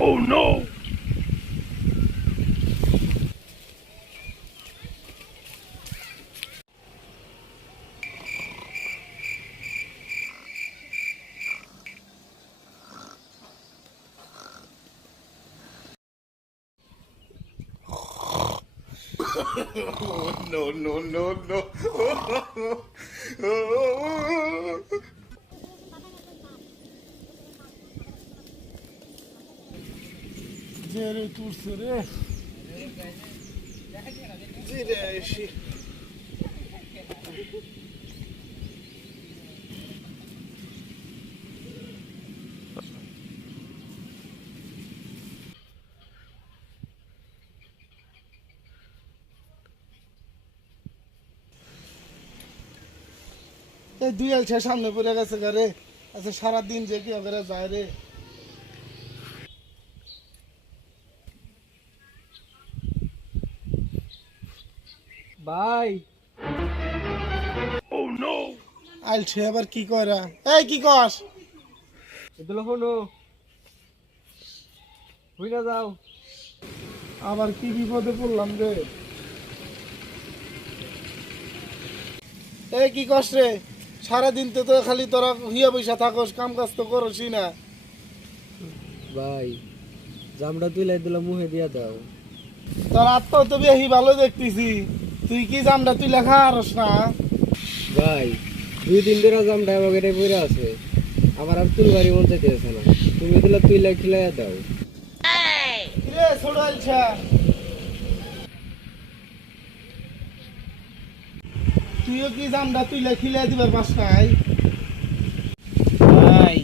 Oh no! No, no, no, no. Zere turse re. Zire eşi. এই দুই আলছা সামনে পড়ে গেছে ঘরে। আচ্ছা সারাদিন যে কি করে যায় রে। ভাই Oh no! আলছে আবার কি করা? এই কি কস? এগুলো হলো বুঝা যাও। আবার কি বিপদে পড়লাম রে। এই কি কস রে? সারাদিন তো খালি তোরা হিয়া পয়সা থাকস, কাম কাজ তো করসই না। ভাই জামটা তুলাই দিলা মুহে দিয়া দাও। তোর আত্মা তো বেশি ভালো দেখতেছি, তুই কি জামটা তুই লেখা আরস না? ভাই 2 দিন ধরে জামটা আমাকে পড়ে আছে, আমার আর তুলবাড়ি মন চাইতেছে না। তুমি দিলা তুইলা খিলাইয়া দাও। রে ছোট আলছা, তুইও কি জামটা তুই খিলাই দিবার পাস নাই? ভাই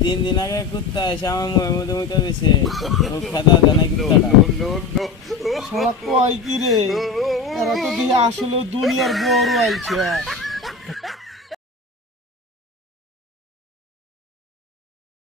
3 দিন আগে কুত্তা এসে আমার মুখের মধ্যে মুতে দিছে। ও খাতা জানাই কুত্তাটা। No, no. শালা কয় কি রে? এরা তো দেখে আসলে দুনিয়ার বড় আলছা।